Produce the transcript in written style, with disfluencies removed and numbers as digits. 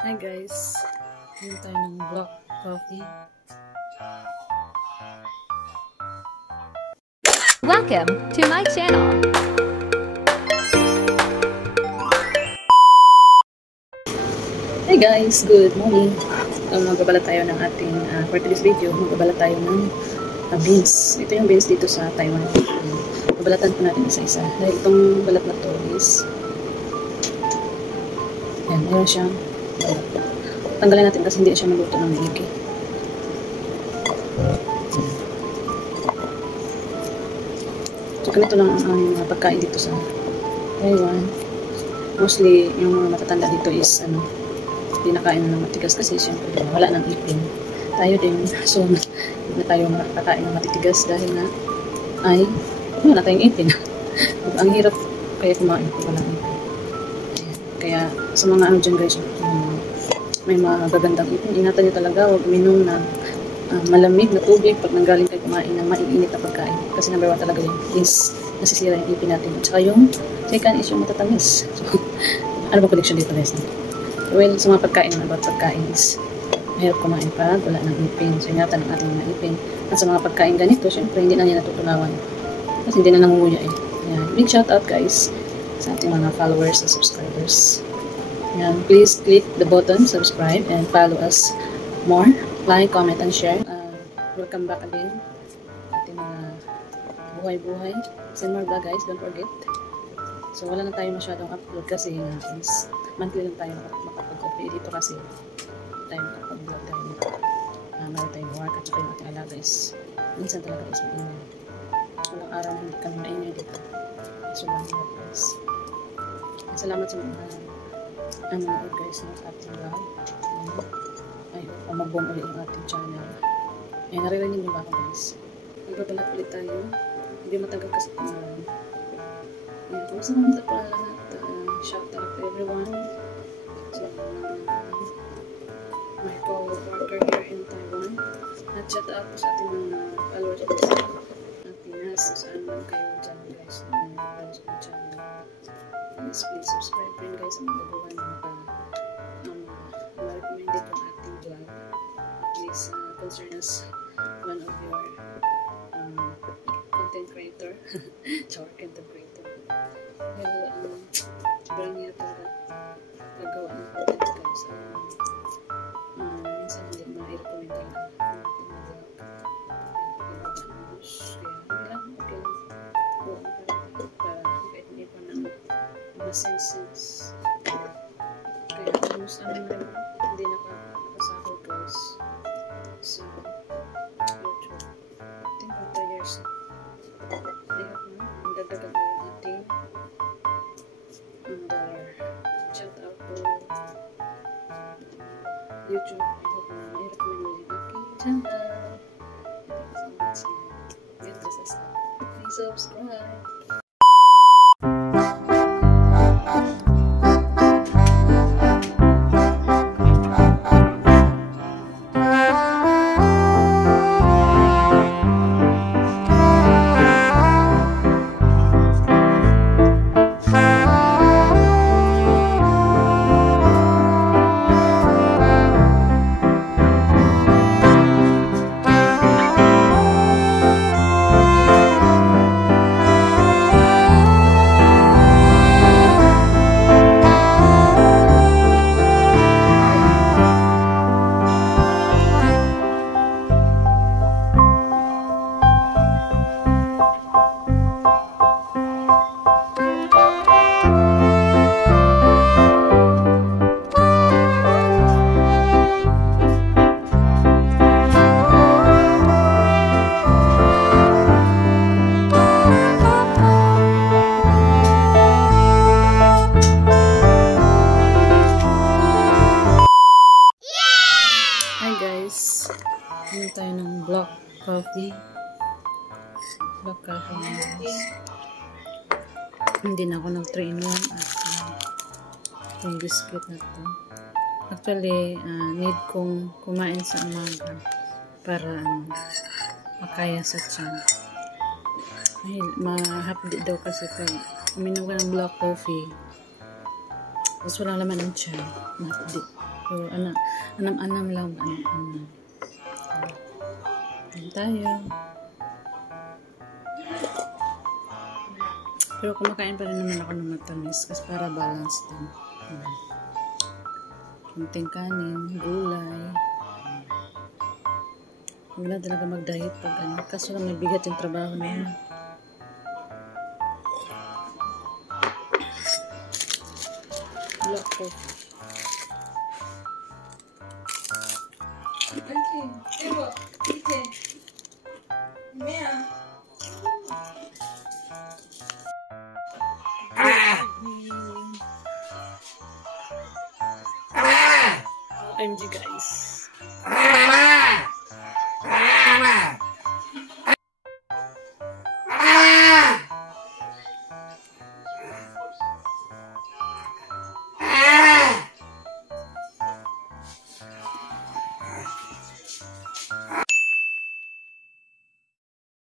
Hi guys, yun tayo ng black coffee. Welcome to my channel. Hey guys, good morning. Magbabalat tayo ng ating for today's video, magbabalat tayo ng beans. Ito yung beans dito sa Taiwan. Babalatan po natin isa-isa. Dahil itong balat na to is yan, meron siyang balat. Tanggalin natin kasi hindi siya maluto ng maigi. So, ganito lang ang mga pagkain dito sa Taiwan. Mostly, yung mga matatanda dito is, hindi nakain ng matigas kasi siyempre wala nang ipin. Tayo din, so, hindi na tayo makakain ng matitigas dahil na, ay, wala na tayong ipin. Ang hirap kaya kumain kung walang ipin. Kaya, sa mga dyan guys, may mga gagandang ipin, ingatan nyo talaga, huwag minom ng malamig na tubig pag nanggaling kayo kumain ng maiinit na pagkain. Kasi number 1 talaga yun is nasisira yung ipin natin. At saka yung second is yung matatamis. So, ano ba connection dito guys? Well, sa mga pagkain naman about pagkain is mahirap kumain pag wala ng ipin. So, ingatan ang ating mga ipin. At sa mga pagkain ganito, syempre hindi na yan natutulawan. Kasi hindi na nangunguya eh. Ayan. Big shout out guys sa ating mga followers and subscribers. Ayan. Please click the button, subscribe, and follow us more. Like, comment, and share. Welcome back again. Ating mga buhay-buhay. Send more vlog guys, don't forget. So, wala na tayo masyadong upload kasi is monthly lang tayo makapag-upload. Dito kasi tayo makapag-vlog tayo dito. Meron tayong work at saka yung ating alaga is minsan talaga is maingay. Walang araw hindi kami maingay dito. So, lang guys. Salamat sa mga nanonood guys sa ating vlog. Ay, mag-boom ulit yung ating channel. Ayan, naririnig niyo ba ako guys? Magbabalat ulit tayo. Hindi matagal kasi pangalan. Ayan, kumusta naman sa pala lahat. Shout out to everyone. So, my co-worker here in Taiwan. At shout out po sa ating mga followers dito sa Pinas. Saan man kayo dyan guys. Nanonood sa channel. Please subscribe rin guys sa mga baguhan na ma-recommended yung ating vlog. Please concern us one of your content creator. Char content creator. Well, sobrang hirap talaga gagawa ng content guys. Minsan hindi ma-recommend talaga ang ating vlog. Kaya lang, okay lang. Buong para kahit hindi pa ng sense. Kaya almost hindi nakasahod guys sa YouTube. I think 2 years na. Kaya ang dagdagan mo yung ating dollar. Shout out to YouTube. I hope na i-recommend mo yung aking channel. Thank you so much. God bless us all. Please subscribe. Ano tayo ng black coffee. Black coffee guys. Hindi na ako nag 3-in-1 at itong biscuit na to. Actually, need kong kumain sa umaga para makaya sa tiyan. Ay, mahapdi daw kasi pag uminom ka ng black coffee tapos walang laman ng tiyan, mahapdi. So, anam-anam lang. Anam-anam. Ayan tayo. Pero kumakain pa rin naman ako ng matamis kasi para balance din. Kunting kanin, gulay. Wala talaga mag-diet pag ano. Kaso lang mabigat yung trabaho na yun. Black coffee. Okay, Evo, ite. Mea. OMG guys.